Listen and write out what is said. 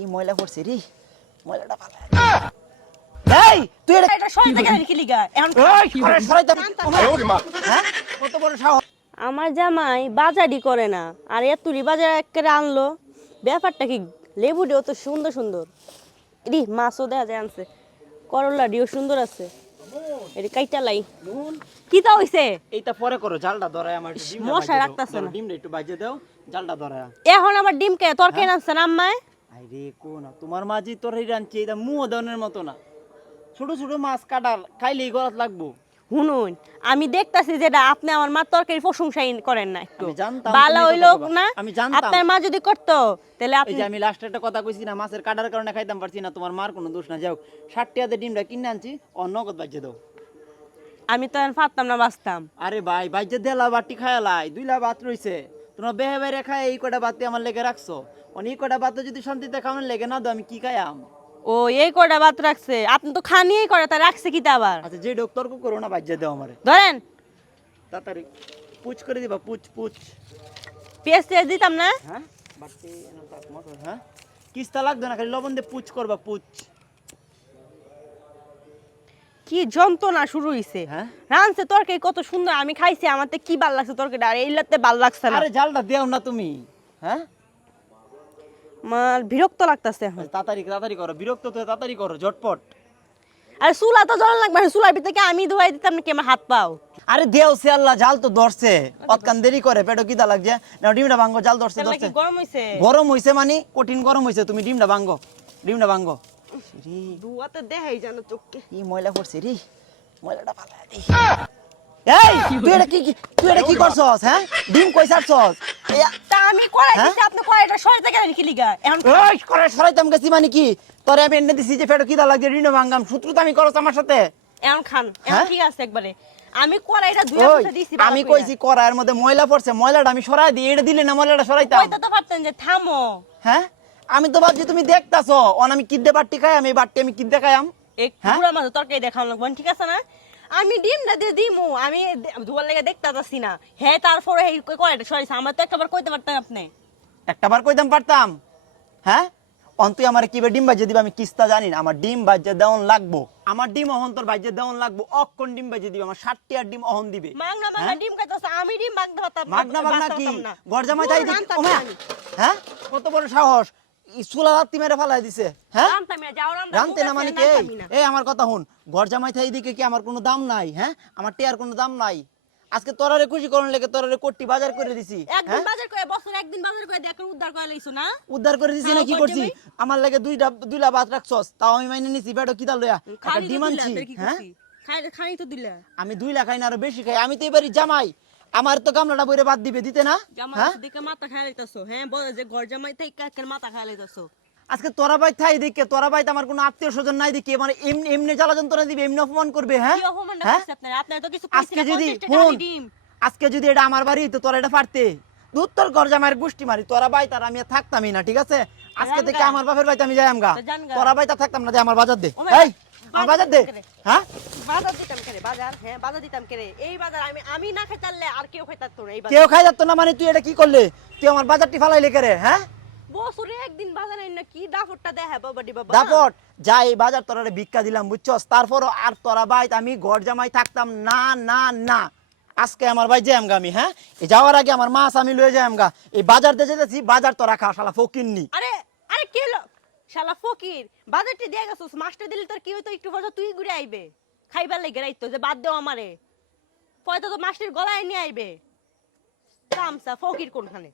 এই ময়লা পড়ছে রে, ময়লাটা পালা। এই তুই এটা সরে থেকে কি লিগা এখন এই করে সরাইতে হ্যাঁ কত বড় সাহস। আমার জামাই বাজারই করে না আর এতুরি বাজার একেবারে আনলো। ব্যাপারটা কি, লেবু ডিও তো সুন্দর সুন্দর, এডি মাছও দেখা যায় আনছে, করলা ডিও সুন্দর আছে, এডি কাইটা লাই কি তা হইছে। এইটা পরে করো, জালটা ধরায় আমার একটু ডিমটা মশা বাজিয়ে দাও। রাখতাছে না। ডিমটা একটু বাজিয়ে দাও, জালটা ধরায়। এখন আবার ডিম কে তোর কেন আনছেন আম্মায়? আরে কোন তোমার মাঝি তোর রাঁধছে, এটা মুও ধরনের মতো না, ছোট ছোট মাছ কাটার খাইলেই গলাত লাগবো। শুনুন, আমি দেখতাছি যেটা আপনি আমার মা তরকারি প্রশংসাই করেন না একটু, আমি জানতাম ভালো তুমি হইলো কথা বলবা। না। আমি জানতাম। আপনার মা যদি করতো তাহলে এই আপনি, যে আমি লাস্টে একটা কথা কইছি না, মাছের কাটার কারণে খাইতাম পারছি না, তোমার মার কোনো দোষ না। যাও 60 টাকাতে ডিমটা কিনে আনছি, নগদ বাজিয়ে দাও। আমি তো এখন পারতাম না বাঁচতাম। আরে ভাই বাজিয়ে দেলা বাটি খায়ালাই, 2 লা ভাত রইছে, তোমরা বেহে বাইরে খায় এই কটা ভাত আমার লেগে রাখছো। এই কটা ভাত যদি শান্তিতে খাওয়ানোর লেগে না দাও, আমি কি খাইয়াম? ও এই কটা বাত রাখছে, আপনি তো খানিয়েই করে তা রাখছে কি তা আবার? আচ্ছা যে ডক্টর কো করো না, বাজিয়ে দাও আমারে ধরেন তাড়াতাড়ি, পুচ করে দিবা, পুচ পুচ। পেঁয়াজ টেয়াজ দিতাম না। হ্যাঁ বাটি এনে তাক মত, হ্যাঁ কিস্তা লাগবে না, খালি লবণ দিয়ে পুচ করবা, পুচ। কি যন্ত্রণা শুরু হইছে। হ্যাঁ রানছে তরকারি কত সুন্দর, আমি খাইছি, আমার তো কি ভাল লাগছে তরকারিটা, আর এইলাতে ভাল লাগছে না। আরে জালটা দেও না তুমি, হ্যাঁ আমার বিরক্ত লাগতাছে এখন। তাড়াতাড়ি তাড়াতাড়ি করো, বিরক্ত তো তাড়াতাড়ি করো, ঝটপট। আর চুলা তো জ্বলা লাগবে, চুলার ভিতরে কি আমি ধোয়াই দিতাম নাকি আমার হাত পাও? আরে দেও সে আল্লাহ, জাল তো ধরছে, অতকান দেরি করে, পেটো কিদা লাগছে না, ডিমটা ভাঙ্গো, জাল ধরছে তেলটা ধরছে। কি গরম হইছে? গরম হইছে মানে কঠিন গরম হইছে, তুমি ডিমটা ভাঙ্গো, ডিমটা ভাঙ্গো। রে দুয়াতে দেখাই জানো চোখকে। কি ময়লা পড়ছে রে, ময়লাটা ফালা দে। এই তুই এটা কি তুই এটা কি করছস? হ্যাঁ ডিম কই ছাড়ছস? তা আমি করাই হ্যাঁ? দিছি, আপনি করাইটা সরে থেকে কি লিগা এখন? এই করে সরাইতাম গেছি মানে কি? তোরে আমি এনে দিছি যে পেটো কিদা লাগছে, ডিমটা ভাঙ্গাম, সূত্র তো আমি করছ আমার সাথে। এখন খান, এখন হ্যাঁ? ঠিক আছে একবারে। আমি করাইটা ধুয়া ওই মুছে দিছি ভালো আমি কইরা। কইছি কড়াইয়ের মধ্যে ময়লা পড়ছে, ময়লাটা আমি সরাই দিই, এটা দিলে না ময়লাটা সরাইতাম। কইতে তো পারতেন যে থামো। হ্যাঁ আমি তো ভাবছি তুমি দেখতাছো অন আমি কিদ্দে বাট্টি খাই, আমি বাট্টি আমি কিদ্দে খাইয়াম। এক হ্যাঁ? পুরা মাছ তরকারি দেখানো লাগবে, ঠিক আছে না? আমি ডিমটা দিয়ে দিমু, আমি ধোয়ার লেগে দেখতে পাচ্ছি না। হ্যাঁ তারপরে এই কয়টা সরিছে, আমার তো একবার কইতে পারতেন আপনি। একটা বার কইতাম পারতাম। হ্যাঁ অন তুই আমার কিভাবে ডিম বাজিয়ে দিবা, আমি কিস্তা জানি না, আমার ডিম বাজিয়ে দেওয়ান লাগবো, আমার ডিম অহন তোর বাজিয়ে দেওয়ান লাগবো, অক্ষণ ডিম বাজিয়ে দিবে, আমার 60 টিয়ার ডিম অহন দিবে। মাগনা মাগনা হ্যাঁ? ডিম খাইতাছে, আমি ডিম মাগনা পাতাম মাগনা মাগনা কি গরজামাই তাই দিক রান্তাম ওমা। আমি। হ্যাঁ কত বড় সাহস, চুলা রাত্রি মেরে ফেলাই দিছে। হ্যাঁ রান্তাম না, যাও রান্তাম, রানতে না মানে কি? রান্তামই না। এই আমার কথা হুন, ঘর জামাই থাই দিকে কি আমার কোনো দাম নাই? হ্যাঁ আমার টিয়ার কোনো দাম নাই। আজকে তোরারে খুশি করন লেগে তোরারে কোটি বাজার করে দিছি। একদিন হ্যাঁ বাজার করে, বছর একদিন বাজার করে দেখো উদ্ধার করে লইছো না? উদ্ধার করে দিছি না, হ্যাঁ, কি ঘর করছি? জামাই। আমার লাগে দুইলা ভাত রাখছস, তাও আমি মাইনে নিছি, বেটো কিদা লইয়া একটা খালি তো ডিম দিলা, আনছি। তাহলে কি হ্যাঁ করছি? খাই তো দিলা। আমি 2 লাখ খাই না, আরো বেশি খাই, আমি তো এবারই জামাই, আমার তো গামলাটা বইরে বাদ দিবে দিতে না। জামাই হ্যাঁ দিকে মাথা খাই লইতাছো, হ্যাঁ বলে যে ঘর জামাই থেকে কাকের মাথা খাই লইতাছো। আজকে তোরা ভাই থাই দিকে, তোরা ভাই তো আমার কোনো আত্মীয় স্বজন নাই দিকে, মানে এমনি এমনি জ্বালা যন্ত্রণা দিবে, এমনি অপমান করবে। হ্যাঁ কি অপমানটা হ্যাঁ করছে আপনারা? আপনারা তো কিছু কইছেন আজকে না, যদি 50 টাকা হুন, আমি ডিম। আজকে যদি এটা আমার বাড়ি তো তোরা এটা পারতে, দুধ তোর ঘর জামাইয়ের গোষ্ঠী মারি, তোরা ভাই তার আমি আর থাকতামই না, ঠিক আছে? আজকে থেকে জানগা। আমার বাপের বাড়িতে আমি যাই আমগা, তো জানগা। তোরা ভাই তা থাকতাম না, দে আমার বাজার দে। ও ভাই, এই আমার বাজার দে। করে। হ্যাঁ বাজার দিতাম কেরে বাজার, হ্যাঁ বাজার দিতাম কেরে, এই বাজার আমি আমি না খাইতারলে আর কেউ খাইতারতো না এই বাজার। কেউ খাই যাত না মানে তুই এটা কি করলে? তুই আমার বাজারটি ফালাইলে কে রে? হ্যাঁ বছরে একদিন বাজার আইন না, কি দাফটটা দেখায় বাবা ডি বাবা। দাপট যা, এই বাজার তোরা ভিক্ষা দিলাম বুঝছস, তারপরও আর তোরা ভাই আমি ঘর জামাই থাকতাম না না না। আজকে আমার ভাই যাই আমগা আমি, হ্যাঁ এই যাওয়ার আগে আমার মাছ আমি লয়ে যাই আমগা, এই বাজার দিয়ে যেতেছি, বাজার তোরা খা শালা ফকিন্নি। আরে আরে কে হলো শালা ফকির, বাজারটি দিয়ে গেছস, মাছটা দিলে তোর কি হইতো? একটু পর তুই ঘুরে আইবে খাইবার লাগি রাইতো যে বাদ দেও আমারে, পয়সা তো মাছটির গলায় নিয়ে আইবে। কামসা ফকির কোনখানে?